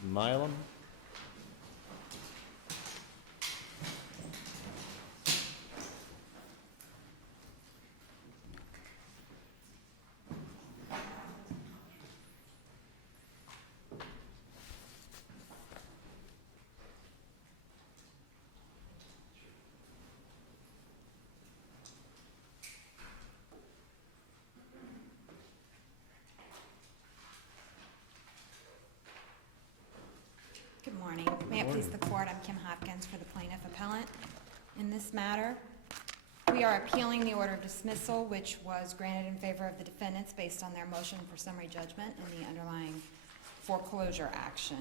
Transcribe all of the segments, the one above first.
versus Milam. Good morning. May it please the court, I'm Kim Hopkins for the plaintiff appellant in this matter. We are appealing the order of dismissal, which was granted in favor of the defendants based on their motion for summary judgment in the underlying foreclosure action.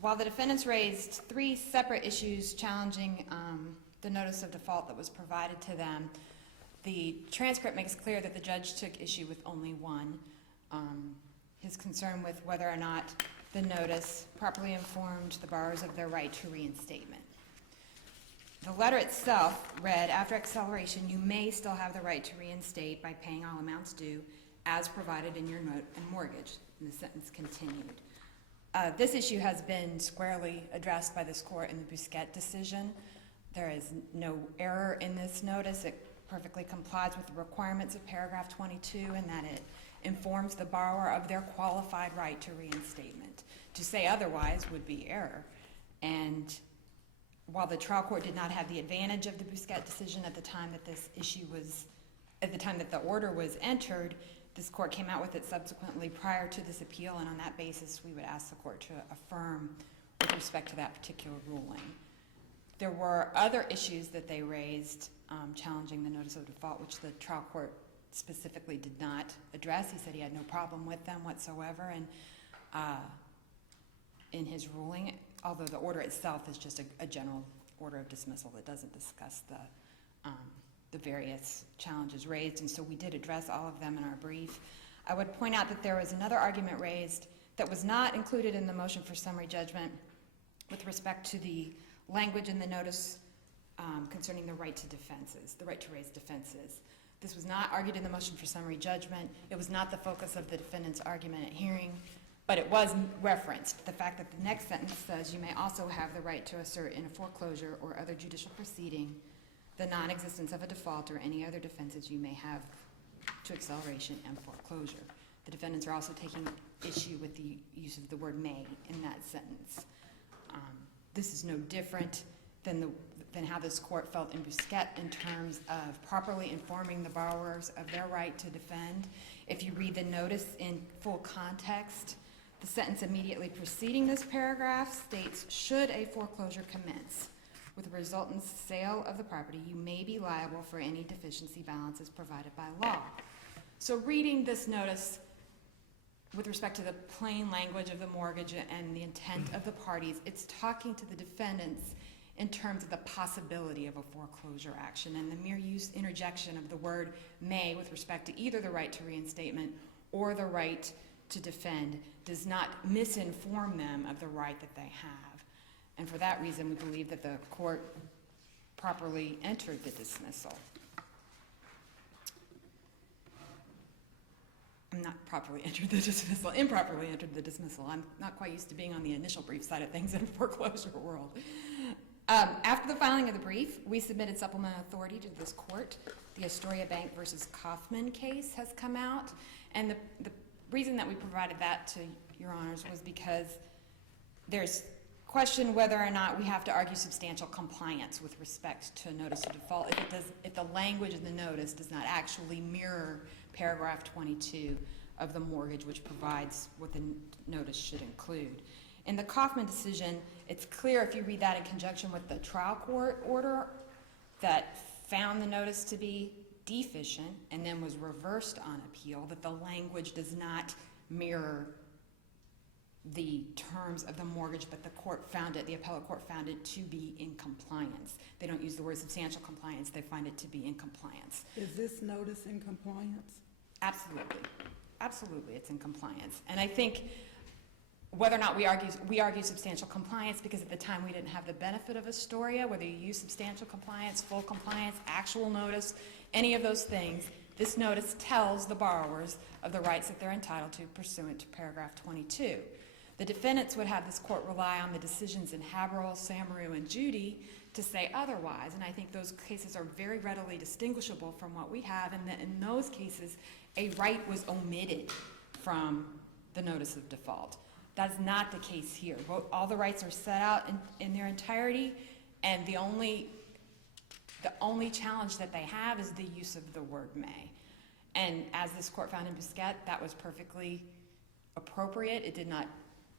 While the defendants raised three separate issues challenging the notice of default that was provided to them, the transcript makes clear that the judge took issue with only one, his concern with whether or not the notice properly informed the borrowers of their right to reinstatement. The letter itself read, after acceleration, you may still have the right to reinstate by paying all amounts due as provided in your note and mortgage. And the sentence continued. This issue has been squarely addressed by this court in the Busquet decision. There is no error in this notice. It perfectly complies with the requirements of paragraph 22 in that it informs the borrower of their qualified right to reinstatement. To say otherwise would be error. And while the trial court did not have the advantage of the Busquet decision at the time that this issue was, at the time that the order was entered, this court came out with it subsequently prior to this appeal, and on that basis we would ask the court to affirm with respect to that particular ruling. There were other issues that they raised challenging the notice of default, which the trial court specifically did not address. He said he had no problem with them whatsoever, and in his ruling, although the order itself is just a general order of dismissal that doesn't discuss the various challenges raised, and so we did address all of them in our brief. I would point out that there was another argument raised that was not included in the motion for summary judgment with respect to the language in the notice concerning the right to defenses, the right to raise defenses. This was not argued in the motion for summary judgment. It was not the focus of the defendant's argument at hearing, but it was referenced. The fact that the next sentence says you may also have the right to assert in a foreclosure or other judicial proceeding the non-existence of a default or any other defenses you may have to acceleration and foreclosure. The defendants are also taking issue with the use of the word may in that sentence. This is no different than how this court felt in Busquet in terms of properly informing the borrowers of their right to defend. If you read the notice in full context, the sentence immediately preceding this paragraph states, should a foreclosure commence with a resultant sale of the property, you may be liable for any deficiency balances provided by law. So reading this notice with respect to the plain language of the mortgage and the intent of the parties, it's talking to the defendants in terms of the possibility of a foreclosure action, and the mere interjection of the word may with respect to either the right to reinstatement or the right to defend does not misinform them of the right that they have. And for that reason, we believe that the court properly entered the dismissal. Improperly entered the dismissal. I'm not quite used to being on the initial brief side of things in foreclosure world. After the filing of the brief, we submitted supplemental authority to this court. The Astoria Bank versus Kaufman case has come out, and the reason that we provided that to your honors was because there's question whether or not we have to argue substantial compliance with respect to a notice of default if the language in the notice does not actually mirror paragraph 22 of the mortgage, which provides what the notice should include. In the Kaufman decision, it's clear if you read that in conjunction with the trial court order that found the notice to be deficient and then was reversed on appeal, that the language does not mirror the terms of the mortgage, but the appellate court found it to be in compliance. They don't use the word substantial compliance, they find it to be in compliance. Is this notice in compliance? Absolutely. Absolutely, it's in compliance. And I think whether or not we argue substantial compliance because at the time we didn't have the benefit of Astoria, whether you use substantial compliance, full compliance, actual notice, any of those things, this notice tells the borrowers of the rights that they're entitled to pursuant to paragraph 22. The defendants would have this court rely on the decisions in Haberl, Samaru, and Judy to say otherwise, and I think those cases are very readily distinguishable from what we have, and that in those cases, a right was omitted from the notice of default. That's not the case here. All the rights are set out in their entirety, and the only challenge that they have is the use of the word may. And as this court found in Busquet, that was perfectly appropriate. It did not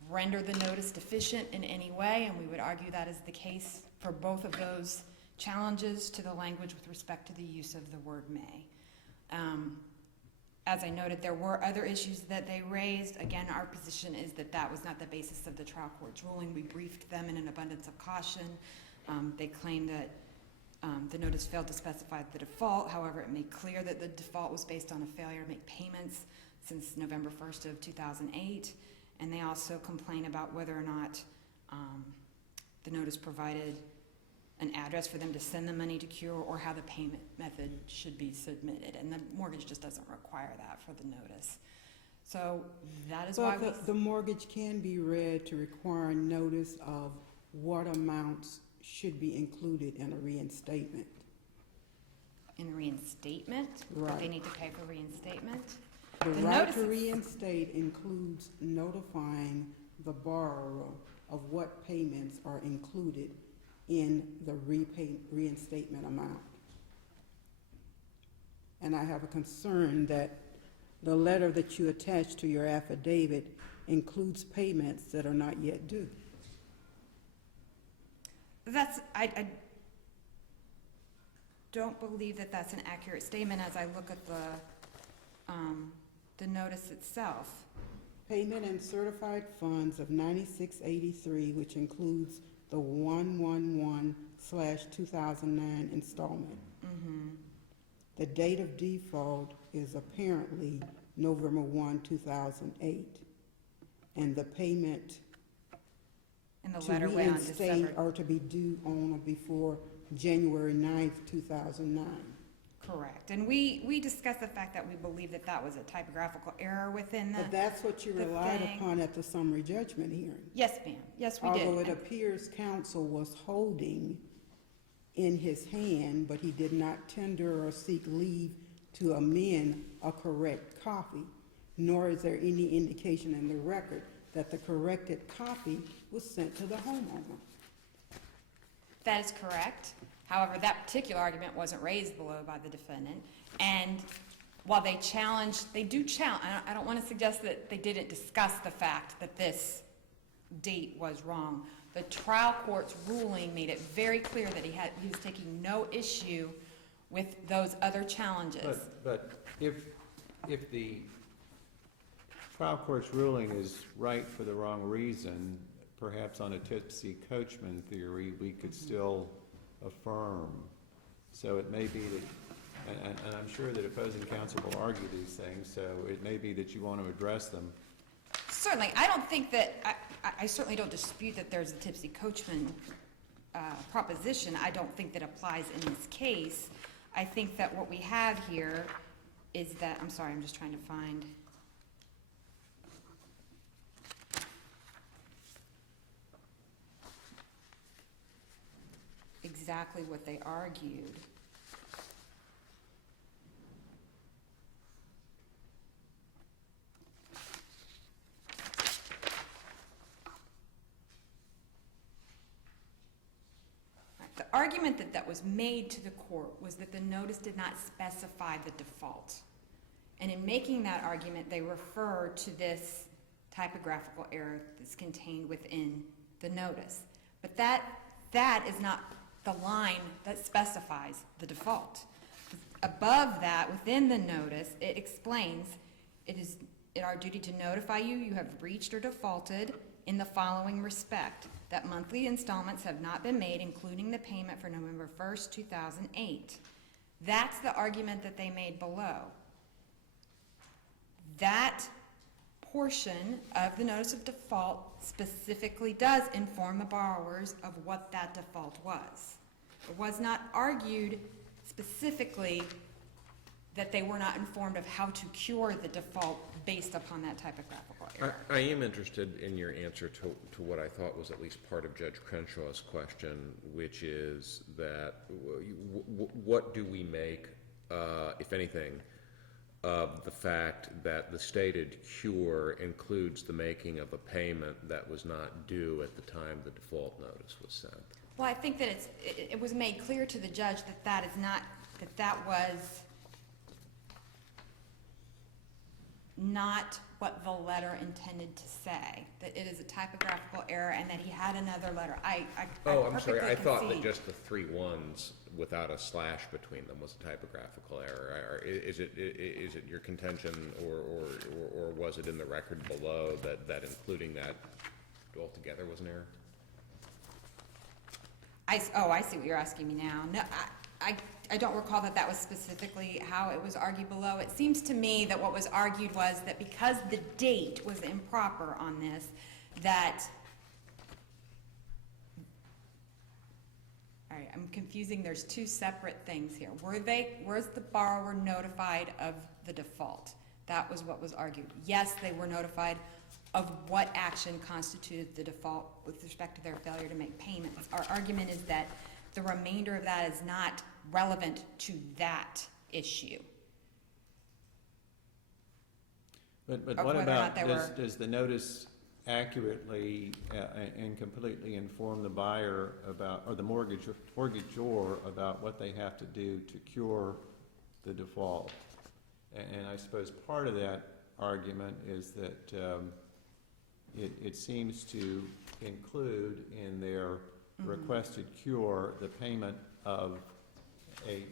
render the notice deficient in any way, and we would argue that is the case for both of those challenges to the language with respect to the use of the word may. As I noted, there were other issues that they raised. Again, our position is that that was not the basis of the trial court's ruling. We briefed them in an abundance of caution. They claimed that the notice failed to specify the default. However, it made clear that the default was based on a failure to make payments since November 1st of 2008. And they also complain about whether or not the notice provided an address for them to send the money to cure or how the payment method should be submitted. And the mortgage just doesn't require that for the notice. So that is why the mortgage can be read to require notice of what amounts should be included in a reinstatement. In the reinstatement? Right. That they need to pay for reinstatement? The The right notice to is- reinstate includes notifying the borrower of what payments are included in the reinstatement amount. And I have a concern that the letter that you attach to your affidavit includes payments that are not yet due. I don't believe that that's an accurate statement as I look at the notice itself. Payment and certified funds of $96.83, which includes the 111/2009 installment. Mm-hmm. The date of default is apparently November 1, 2008, and the payment And the to letter went on reinstate December. are to be due on or before January 9th, 2009. Correct. And we discussed the fact that we believe that that was a typographical error within But that's what you the relied thing. upon at the summary judgment hearing. Yes, ma'am. Yes, we did. Although it And- appears counsel was holding in his hand, but he did not tender or seek leave to amend a correct copy, nor is there any indication in the record that the corrected copy was sent to the homeowner. That is correct. However, that particular argument wasn't raised below by the defendant. And while they do challenge, I don't want to suggest that they didn't discuss the fact that this date was wrong. The trial court's ruling made it very clear that he was taking no issue with those other challenges. But if the trial court's ruling is right for the wrong reason, perhaps on a tipsy coachman theory, we could still affirm. So it may be that, and I'm sure that opposing counsel will argue these things, so it may be that you want to address them. Certainly, I don't think that, I certainly don't dispute that there's a tipsy coachman proposition. I don't think that applies in this case. I think that what we have here is that, I'm sorry, I'm just trying to find. Exactly what they argued. The argument that was made to the court was that the notice did not specify the default. And in making that argument, they refer to this typographical error that's contained within the notice. But that is not the line that specifies the default. Above that, within the notice, it explains, it is our duty to notify you you have breached or defaulted in the following respect, that monthly installments have not been made, including the payment for November 1st, 2008. That's the argument that they made below. That portion of the notice of default specifically does inform the borrowers of what that default was. It was not argued specifically that they were not informed of how to cure the default based upon that typographical error. I am interested in your answer to what I thought was at least part of Judge Crenshaw's question, which is that what do we make, if anything, of the fact that the stated cure includes the making of a payment that was not due at the time the default notice was sent? Well, I think that it was made clear to the judge that that is not, that was not what the letter intended to say, that it is a typographical error and that he had another letter. I Oh, I'm sorry, perfectly I thought that concede. just the 3 ones without a slash between them was a typographical error. Is it your contention, or was it in the record below that including that altogether was an error? I see what you're asking me now. No, I don't recall that was specifically how it was argued below. It seems to me that what was argued was that because the date was improper on this, that, all right, I'm confusing, there's 2 separate things here. Was the borrower notified of the default? That was what was argued. Yes, they were notified of what action constituted the default with respect to their failure to make payments. Our argument is that the remainder of that is not relevant to that issue. But Of what whether or about, not they were- does the notice accurately and completely inform the buyer about, or the mortgagor about what they have to do to cure the default? And I suppose part of that argument is that it seems to include in their requested cure the payment of a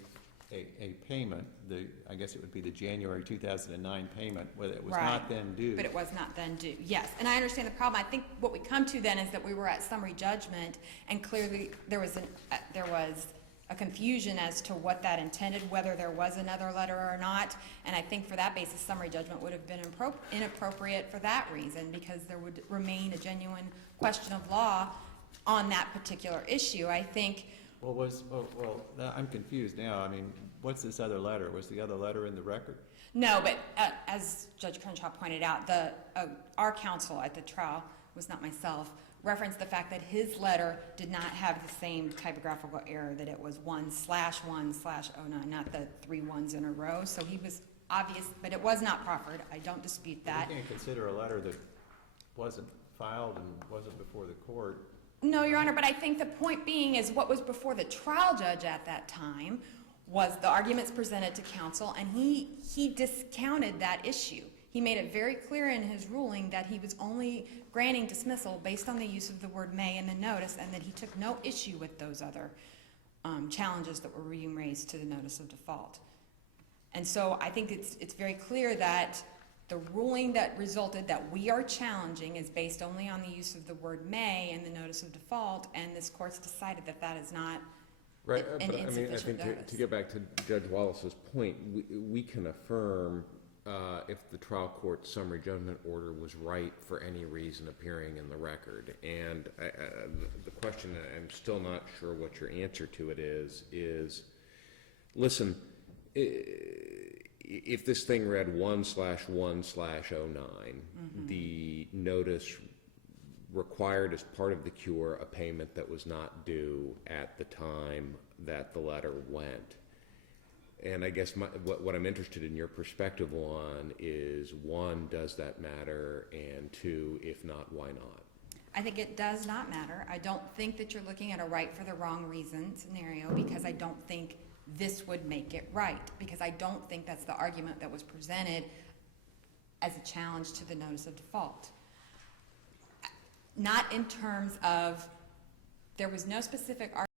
payment, I guess it would be the January 2009 payment, whether it was Right. not then due. But it was not then due, yes. And I understand the problem. I think what we come to then is that we were at summary judgment, and clearly there was a confusion as to what that intended, whether there was another letter or not. And I think for that basis, summary judgment would have been inappropriate for that reason, because there would remain a genuine question of law on that particular issue. I think, I'm confused now. I mean, what's this other letter? Was the other letter in the record? no, but as Judge Crenshaw pointed out, our counsel at the trial, was not myself, referenced the fact that his letter did not have the same typographical error, that it was 1/1/09, not the 3 ones in a row. So he was obvious, but it was not proffered. I don't dispute that. You can't consider a letter that wasn't filed and wasn't before the court. No, Your Honor, but I think the point being is what was before the trial judge at that time was the arguments presented to counsel, and he discounted that issue. He made it very clear in his ruling that he was only granting dismissal based on the use of the word may in the notice, and that he took no issue with those other challenges that were being raised to the notice of default. And so I think it's very clear that the ruling that resulted that we are challenging is based only on the use of the word may in the notice of default, and this court's decided that that is not Right, an but I mean, I insufficient think notice. to get back to Judge Wallace's point, we can affirm if the trial court summary judgment order was right for any reason appearing in the record. And the question, I'm still not sure what your answer to it is, listen, if this thing read 1/1/09, the notice required as part of the cure a payment that was not due at the time that the letter went. And I guess what I'm interested in your perspective on is, 1, does that matter? And 2, if not, why not? I think it does not matter. I don't think that you're looking at a right for the wrong reason scenario, because I don't think this would make it right, because I don't think that's the argument that was presented as a challenge to the notice of default. Not in terms of, there was no specific argument